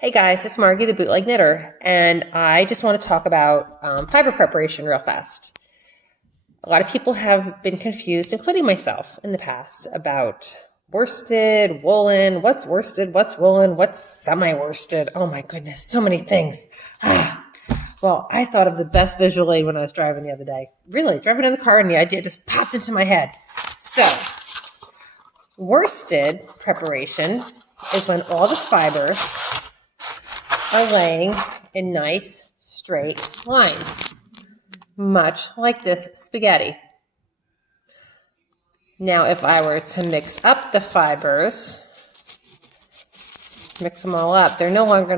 Hey guys, it's Margie, the Bootleg Knitter, and I just want to talk about fiber preparation real fast. A lot of people have been confused, including myself in the past, about worsted, woolen, what's worsted, what's woolen, what's semi-worsted. Oh my goodness, so many things. Well, I thought of the best visual aid when I was driving the other day. Really, driving in the car and the idea just popped into my head. So, worsted preparation is when all the fibers are laying in nice straight lines, much like this spaghetti. Now, if I were to mix up the fibers, mix them all up, they no longer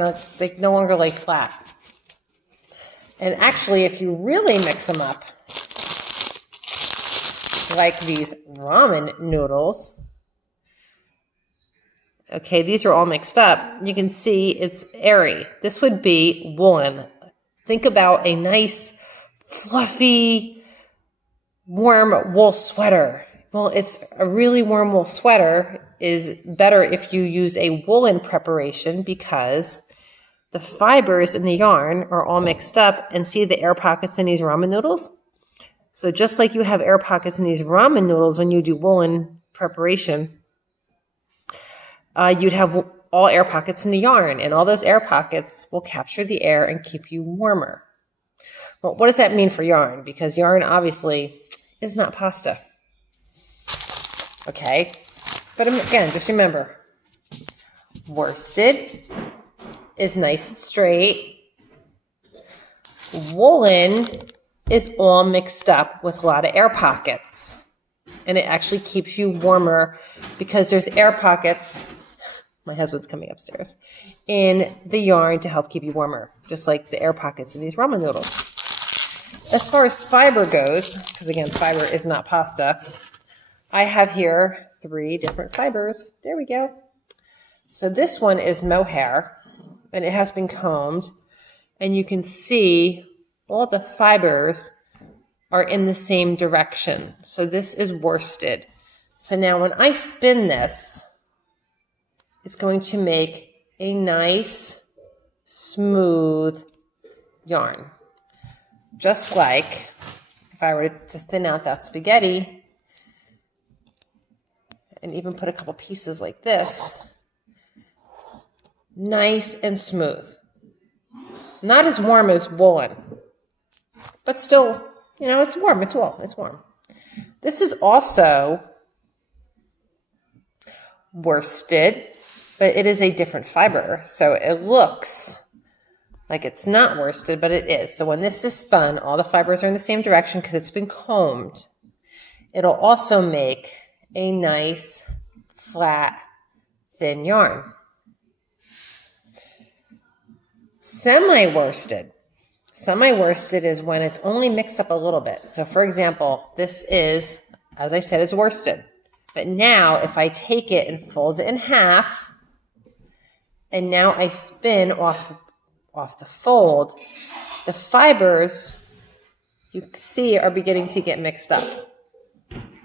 lay flat. And actually, if you really mix them up, like these ramen noodles, okay, these are all mixed up. You can see it's airy. This would be woolen. Think about a nice, fluffy, warm wool sweater. Well, it's a really warm wool sweater is better if you use a woolen preparation because the fibers in the yarn are all mixed up, and see the air pockets in these ramen noodles? So just like you have air pockets in these ramen noodles when you do woolen preparation, you'd have all air pockets in the yarn, and all those air pockets will capture the air and keep you warmer. Well, what does that mean for yarn? Because yarn obviously is not pasta. Okay? But again, just remember, worsted is nice and straight. Woolen is all mixed up with a lot of air pockets. And it actually keeps you warmer because there's air pockets. My husband's coming upstairs, in the yarn to help keep you warmer, just like the air pockets in these ramen noodles. As far as fiber goes, because again, fiber is not pasta, I have here 3 different fibers. There we go. So this one is mohair, and it has been combed, and you can see all the fibers are in the same direction. So this is worsted. So now when I spin this, it's going to make a nice, smooth yarn. Just like if I were to thin out that spaghetti and even put a couple pieces like this, nice and smooth. Not as warm as woolen, but still, it's warm, it's wool, it's warm. This is also worsted, but it is a different fiber, so it looks like it's not worsted, but it is. So when this is spun, all the fibers are in the same direction because it's been combed. It'll also make a nice, flat, thin yarn. Semi-worsted. Semi-worsted is when it's only mixed up a little bit. So for example, this is, as I said, it's worsted. But now if I take it and fold it in half, and now I spin off the fold, the fibers, you see, are beginning to get mixed up.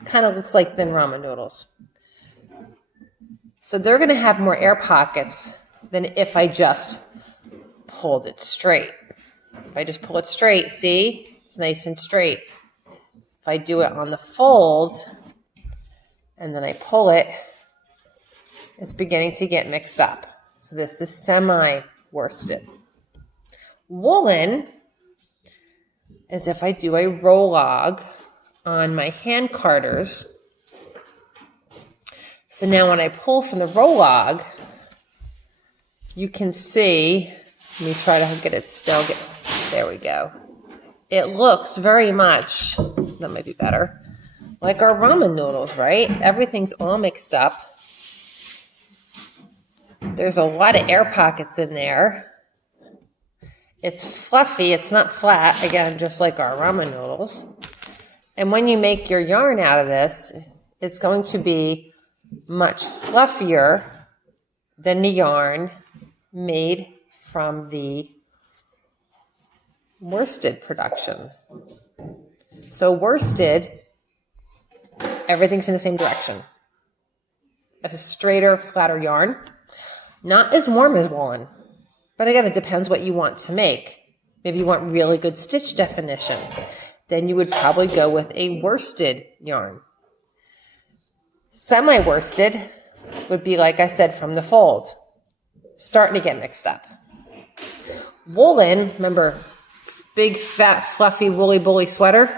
Kind of looks like thin ramen noodles. So they're going to have more air pockets than if I just pulled it straight. If I just pull it straight, see? It's nice and straight. If I do it on the folds, and then I pull it, it's beginning to get mixed up. So this is semi-worsted. Woolen is if I do a roll log on my hand carders. So now when I pull from the roll log, you can see, let me try to get it still. There we go. It looks very much, that might be better, like our ramen noodles, right? Everything's all mixed up. There's a lot of air pockets in there. It's fluffy, it's not flat, again, just like our ramen noodles. And when you make your yarn out of this, it's going to be much fluffier than the yarn made from the worsted production. So worsted, everything's in the same direction. A straighter, flatter yarn. Not as warm as woolen. But again, it depends what you want to make. Maybe you want really good stitch definition. Then you would probably go with a worsted yarn. Semi-worsted would be, like I said, from the fold. Starting to get mixed up. Woolen, remember, big, fat, fluffy, woolly bully sweater.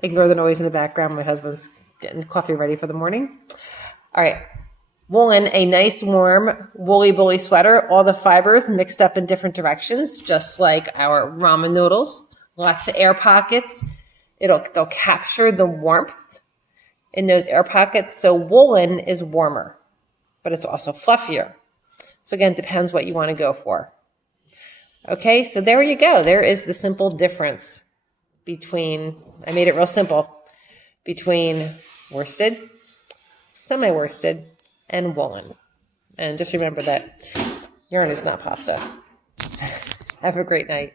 Ignore the noise in the background. My husband's getting coffee ready for the morning. All right. Woolen, a nice, warm, woolly bully sweater. All the fibers mixed up in different directions, just like our ramen noodles. Lots of air pockets. They'll capture the warmth in those air pockets. So woolen is warmer, but it's also fluffier. So again, depends what you want to go for. Okay, so there you go. There is the simple difference between, I made it real simple, between worsted, semi-worsted, and woolen. And just remember that yarn is not pasta. Have a great night.